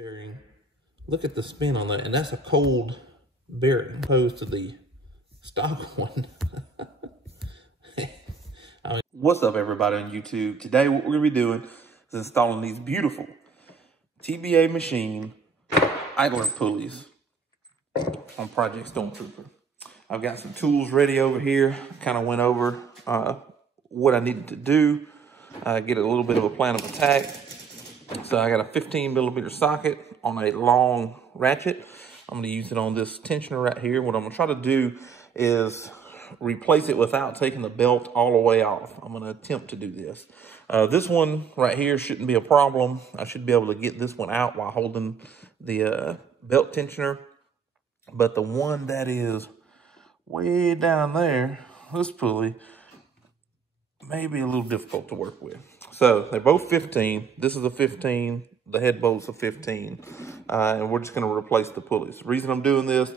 bearing. Look at the spin on that, and that's a cold bearing opposed to the stock one. What's up, everybody on YouTube? Today what we're gonna be doing is installing these beautiful TBA machine idler pulleys on Project Stormtrooper. I've got some tools ready over here. Kind of went over what I needed to do, get a little bit of a plan of attack. So I got a 15mm socket on a long ratchet. I'm gonna use it on this tensioner right here. What I'm gonna try to do is replace it without taking the belt all the way off. I'm gonna attempt to do this. This one right here shouldn't be a problem. I should be able to get this one out while holding the belt tensioner. But the one that is way down there, this pulley, may be a little difficult to work with. So they're both 15. This is a 15. The head bolt's a 15. And we're just gonna replace the pulleys. The reason I'm doing this,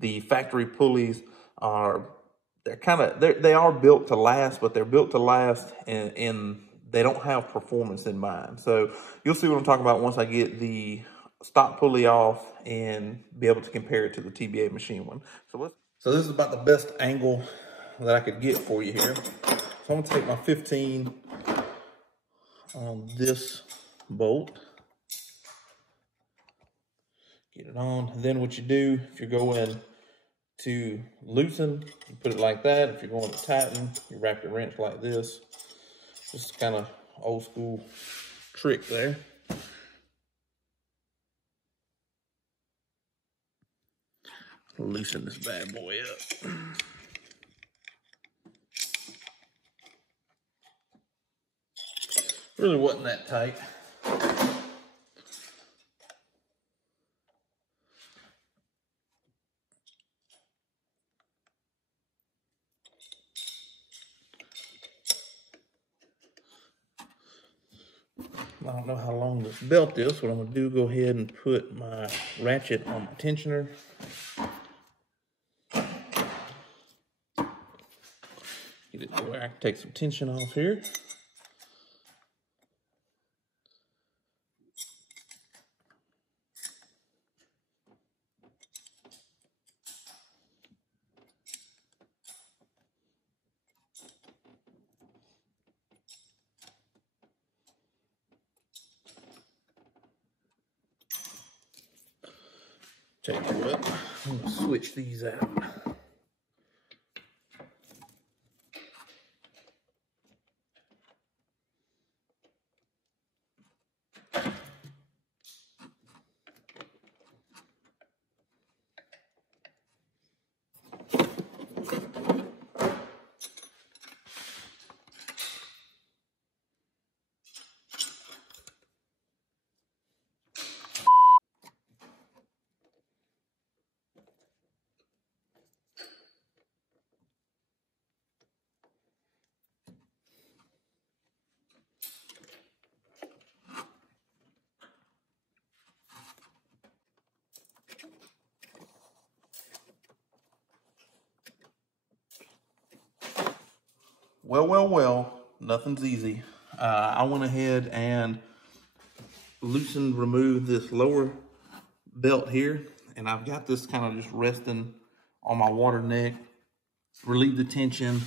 the factory pulleys are, they are built to last, but they're built to last and they don't have performance in mind. So you'll see what I'm talking about once I get the stock pulley off and be able to compare it to the TBA machine one. So this is about the best angle that I could get for you here. So I'm gonna take my 15 on this bolt, get it on. And then what you do, if you're going to loosen, you put it like that. If you're going to tighten, you wrap your wrench like this. Just kind of old school trick there. Loosen this bad boy up. Really wasn't that tight. I don't know how long this belt is. What I'm gonna do, go ahead and put my ratchet on the tensioner. Get it to where I can take some tension off here. Tell you what, I'm gonna switch these out. Well, nothing's easy. I went ahead and removed this lower belt here, and I've got this kind of just resting on my water neck, relieve the tension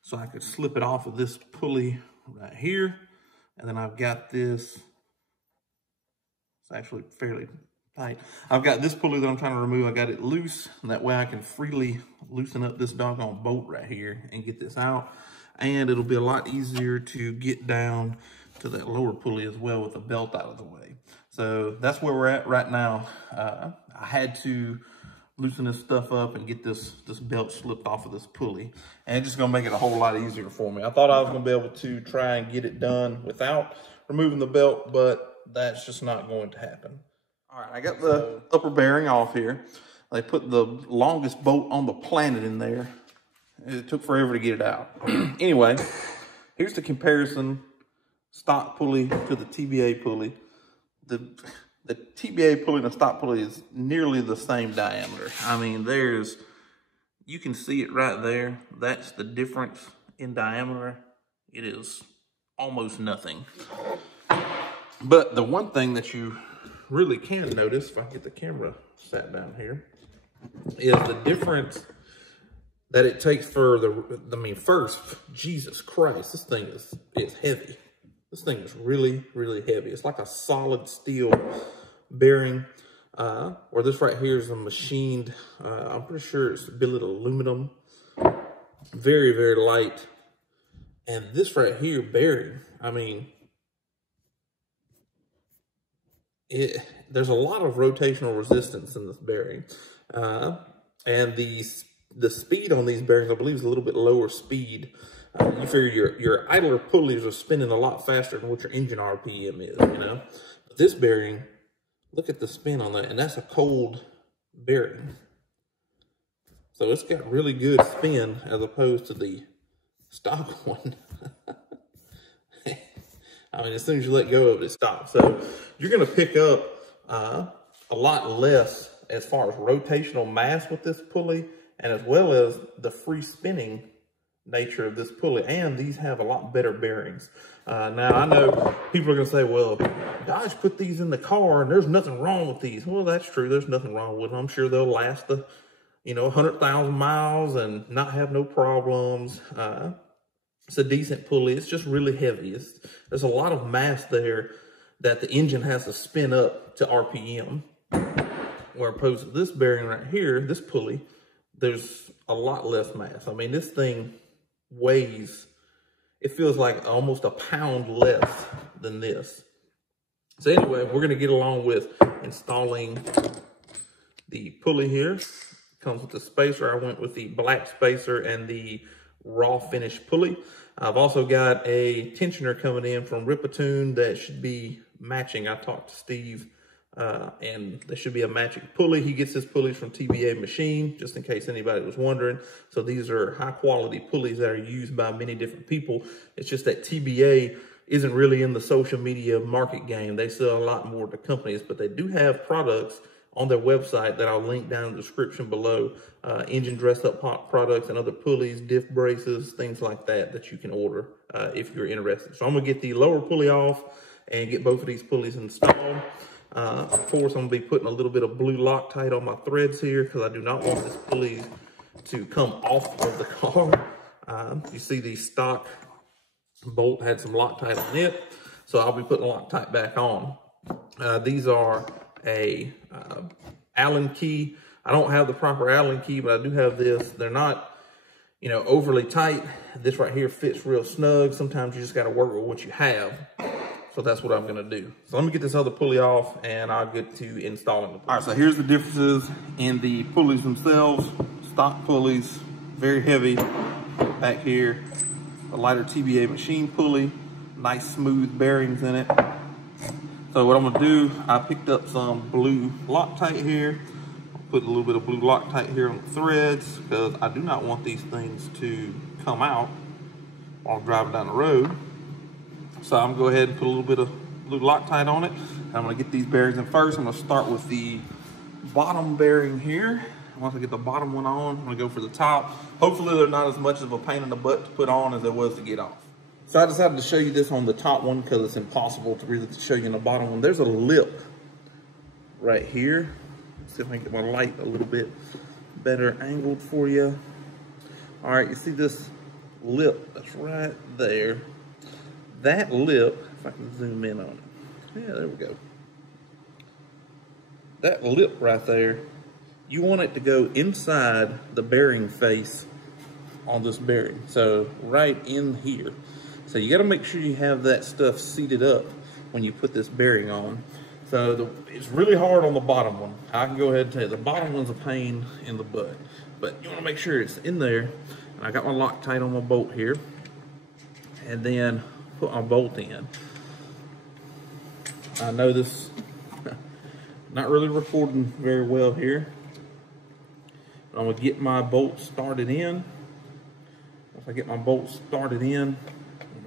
so I could slip it off of this pulley right here. And then I've got this, it's actually fairly tight. I've got this pulley that I'm trying to remove. I got it loose, and that way I can freely loosen up this doggone bolt right here and get this out. And it'll be a lot easier to get down to that lower pulley as well with the belt out of the way. So that's where we're at right now. I had to loosen this stuff up and get this belt slipped off of this pulley. And it's just gonna make it a whole lot easier for me. I thought I was gonna be able to try and get it done without removing the belt, but that's just not going to happen. All right, I got the upper bearing off here. They put the longest bolt on the planet in there. It took forever to get it out. Anyway, here's the comparison stock pulley to the TBA pulley. The TBA pulley and the stock pulley is nearly the same diameter. I mean, you can see it right there. That's the difference in diameter. It is almost nothing. But the one thing that you really can notice, if I get the camera sat down here, is the difference that it takes for first, Jesus Christ, this thing it's heavy. This thing is really, really heavy. It's like a solid steel bearing, or this right here is a machined, I'm pretty sure it's billet aluminum. Very, very light. And this right here bearing, I mean, there's a lot of rotational resistance in this bearing. And the speed on these bearings, I believe, is a little bit lower speed. You figure your idler pulleys are spinning a lot faster than what your engine RPM is, you know. But this bearing, look at the spin on that, and that's a cold bearing. So it's got really good spin as opposed to the stock one. I mean, as soon as you let go of it, it stops. So you're going to pick up a lot less as far as rotational mass with this pulley, and as well as the free spinning nature of this pulley. And these have a lot better bearings. Now, I know people are going to say, well, Dodge put these in the car and there's nothing wrong with these. Well, that's true. There's nothing wrong with them. I'm sure they'll last 100,000 miles and not have no problems. It's a decent pulley. It's just really heavy. There's a lot of mass there that the engine has to spin up to RPM. Where opposed to this bearing right here, this pulley, there's a lot less mass. I mean, this thing weighs, it feels like almost a pound less than this. So anyway, we're going to get along with installing the pulley here. It comes with the spacer. I went with the black spacer and the raw finish pulley. I've also got a tensioner coming in from Ripatoon that should be matching. I talked to Steve and there should be a matching pulley. He gets his pulleys from TBA Machine, just in case anybody was wondering. So these are high quality pulleys that are used by many different people. It's just that TBA isn't really in the social media market game. They sell a lot more to companies, but they do have products on their website that I'll link down in the description below. Engine dress up products and other pulleys, diff braces, things like that that you can order if you're interested. So I'm gonna get the lower pulley off and get both of these pulleys installed. Of course, I'm gonna be putting a little bit of blue Loctite on my threads here because I do not want this pulley to come off of the car. You see the stock bolt had some Loctite on it, so I'll be putting Loctite back on. These are a Allen key. I don't have the proper Allen key, but I do have this. They're not, overly tight. This right here fits real snug. Sometimes you just got to work with what you have. So that's what I'm going to do. So let me get this other pulley off and I'll get to installing the pulley. All right, so here's the differences in the pulleys themselves. Stock pulleys, very heavy back here. A lighter TBA Machine pulley, nice smooth bearings in it. So what I'm gonna do, I picked up some blue Loctite here. I'll put a little bit of blue Loctite here on the threads because I do not want these things to come out while I'm driving down the road. So I'm gonna go ahead and put a little bit of blue Loctite on it. I'm gonna get these bearings in first. I'm gonna start with the bottom bearing here. Once I get the bottom one on, I'm gonna go for the top. Hopefully they're not as much of a pain in the butt to put on as it was to get off. So I decided to show you this on the top one because it's impossible to really show you in the bottom one. There's a lip right here. Let's see if I can get my light a little bit better angled for you. All right, you see this lip that's right there. That lip, if I can zoom in on it. Yeah, there we go. That lip right there, you want it to go inside the bearing face on this bearing. So right in here. So you got to make sure you have that stuff seated up when you put this bearing on. So it's really hard on the bottom one. I can go ahead and tell you the bottom one's a pain in the butt, but you want to make sure it's in there. And I got my Loctite on my bolt here, and then put my bolt in. I know this not really recording very well here. I'm gonna get my bolt started in. Once I get my bolt started in,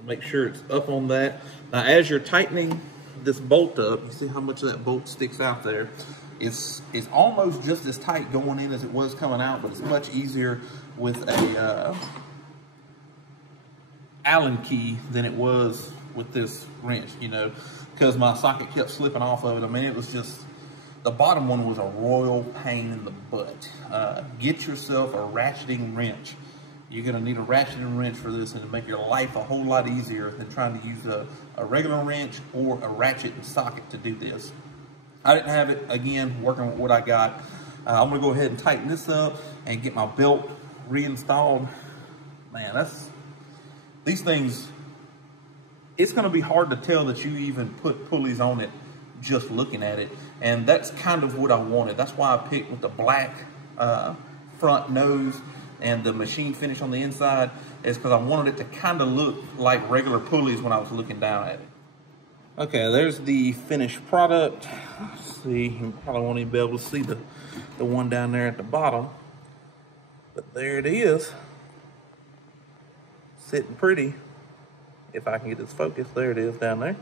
make sure it's up on that. Now, as you're tightening this bolt up, you see how much of that bolt sticks out there. It's almost just as tight going in as it was coming out, but it's much easier with a Allen key than it was with this wrench, you know, because my socket kept slipping off of it. I mean, it was just, the bottom one was a royal pain in the butt. Get yourself a ratcheting wrench. You're gonna need a ratcheting wrench for this, and to make your life a whole lot easier than trying to use a regular wrench or a ratchet and socket to do this. I didn't have it, again, working with what I got. I'm gonna go ahead and tighten this up and get my belt reinstalled. Man, these things, it's gonna be hard to tell that you even put pulleys on it just looking at it. And that's kind of what I wanted. That's why I picked with the black front nose and the machine finish on the inside, is because I wanted it to kind of look like regular pulleys when I was looking down at it. Okay, there's the finished product. Let's see, you probably won't even be able to see the one down there at the bottom, but there it is, sitting pretty. If I can get this focused, there it is down there.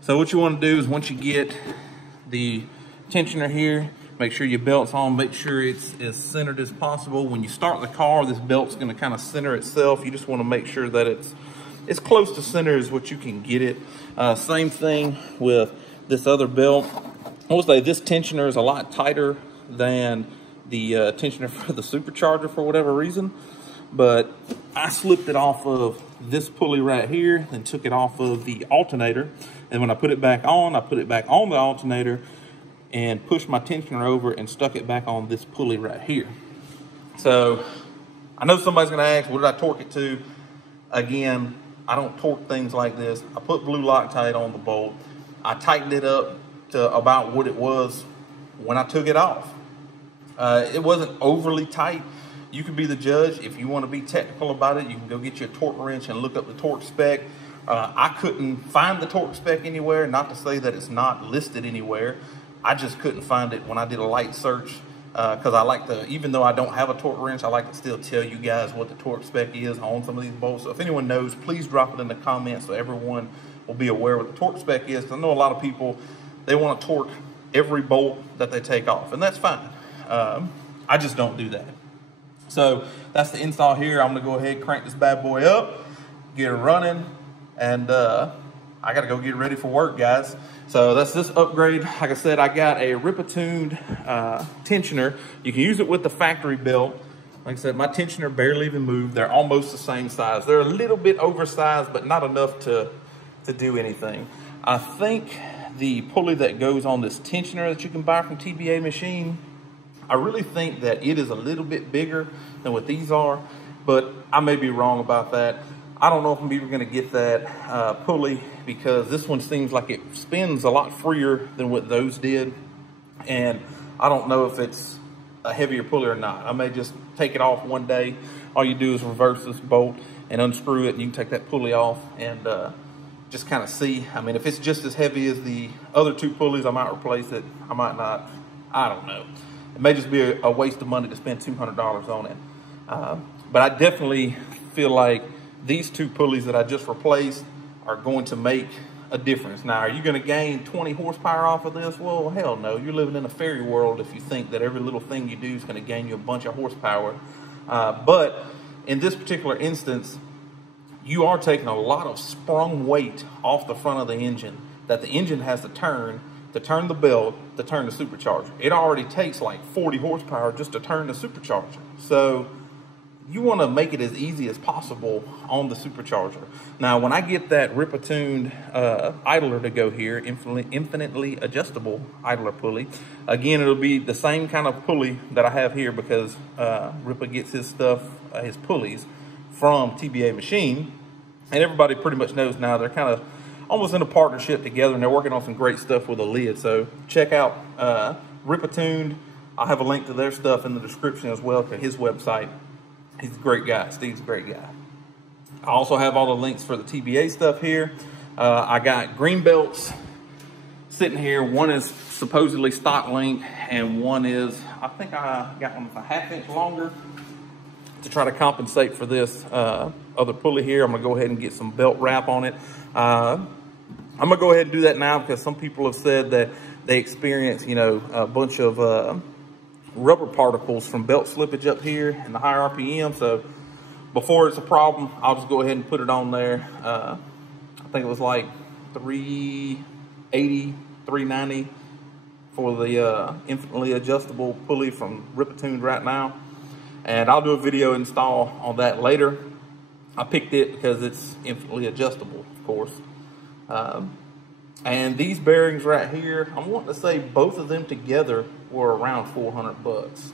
So what you want to do is, once you get the tensioner here, make sure your belt's on, make sure it's as centered as possible. When you start the car, this belt's going to kind of center itself. You just want to make sure that it's as close to center as what you can get it. Same thing with this other belt. I will say this tensioner is a lot tighter than the tensioner for the supercharger for whatever reason, but I slipped it off of this pulley right here and took it off of the alternator. And when I put it back on, I put it back on the alternator and pushed my tensioner over and stuck it back on this pulley right here. So I know somebody's gonna ask, what did I torque it to? Again, I don't torque things like this. I put blue Loctite on the bolt. I tightened it up to about what it was when I took it off. It wasn't overly tight. You can be the judge. If you want to be technical about it, you can go get you a torque wrench and look up the torque spec. I couldn't find the torque spec anywhere, not to say that it's not listed anywhere. I just couldn't find it when I did a light search, because I like to, even though I don't have a torque wrench, I like to still tell you guys what the torque spec is on some of these bolts. So if anyone knows, please drop it in the comments so everyone will be aware what the torque spec is. I know a lot of people, they want to torque every bolt that they take off, and that's fine. I just don't do that. So that's the install here. I'm gonna go ahead and crank this bad boy up, get it running, and I gotta go get ready for work, guys. So that's this upgrade. Like I said, I got a Ripatune tensioner. You can use it with the factory belt. Like I said, my tensioner barely even moved. They're almost the same size. They're a little bit oversized, but not enough to do anything. I think the pulley that goes on this tensioner that you can buy from TBA Machine, I really think that it is a little bit bigger than what these are, but I may be wrong about that. I don't know if I'm even gonna get that pulley, because this one seems like it spins a lot freer than what those did. And I don't know if it's a heavier pulley or not. I may just take it off one day. All you do is reverse this bolt and unscrew it, and you can take that pulley off and just kind of see. I mean, if it's just as heavy as the other two pulleys, I might replace it. I might not. I don't know. It may just be a waste of money to spend $200 on it. But I definitely feel like these two pulleys that I just replaced are going to make a difference. Now, are you going to gain 20 horsepower off of this? Well, hell no. You're living in a fairy world if you think that every little thing you do is going to gain you a bunch of horsepower. But in this particular instance, you are taking a lot of sprung weight off the front of the engine that the engine has to turn the belt, to turn the supercharger. It already takes like 40 horsepower just to turn the supercharger. So you want to make it as easy as possible on the supercharger. Now, when I get that Ripatune idler to go here, infinitely adjustable idler pulley, again, it'll be the same kind of pulley that I have here, because Ripa gets his stuff, his pulleys, from TBA Machine. And everybody pretty much knows now they're kind of almost in a partnership together, and they're working on some great stuff with a lid. So check out Ripatune. I'll have a link to their stuff in the description as well, to his website. He's a great guy. Steve's a great guy. I also have all the links for the TBA stuff here. I got green belts sitting here. One is supposedly stock length, and one is, I think I got one a ½ inch longer to try to compensate for this other pulley here. I'm gonna go ahead and get some belt wrap on it. I'm gonna go ahead and do that now, because some people have said that they experience, you know, a bunch of rubber particles from belt slippage up here and the higher RPM. So before it's a problem, I'll just go ahead and put it on there. I think it was like $380, $390 for the infinitely adjustable pulley from Rippertuned right now. And I'll do a video install on that later. I picked it because it's infinitely adjustable, of course. And these bearings right here, I'm wanting to say both of them together were around 400 bucks.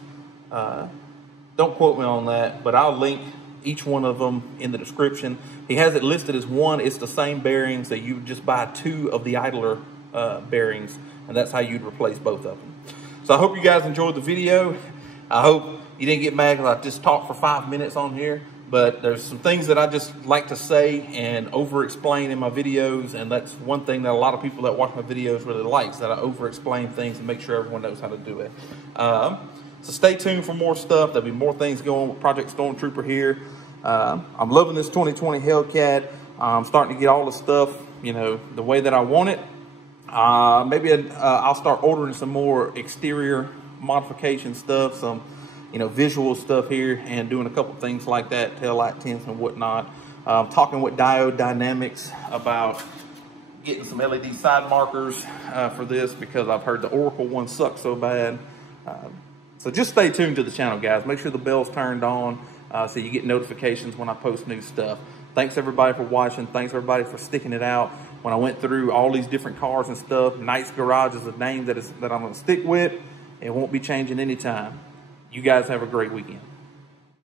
Don't quote me on that, but I'll link each one of them in the description. He has it listed as one. It's the same bearings that you would just buy 2 of the idler bearings, and that's how you'd replace both of them. So I hope you guys enjoyed the video. I hope you didn't get mad because I just talked for 5 minutes on here, but there's some things that I just like to say and over-explain in my videos, and that's one thing that a lot of people that watch my videos really like, that I over-explain things and make sure everyone knows how to do it. So stay tuned for more stuff. There'll be more things going with Project Stormtrooper here. I'm loving this 2020 Hellcat. I'm starting to get all the stuff, you know, the way that I want it. Maybe I'll start ordering some more exterior modification stuff, some, you know, visual stuff here, and doing a couple things like that, tail light tints and whatnot. Talking with Diode Dynamics about getting some LED side markers for this, because I've heard the Oracle one sucks so bad. So just stay tuned to the channel, guys. Make sure the bell's turned on so you get notifications when I post new stuff. Thanks everybody for watching. Thanks everybody for sticking it out. When I went through all these different cars and stuff, Knight's Garage is a name that I'm going to stick with. It won't be changing anytime. You guys have a great weekend.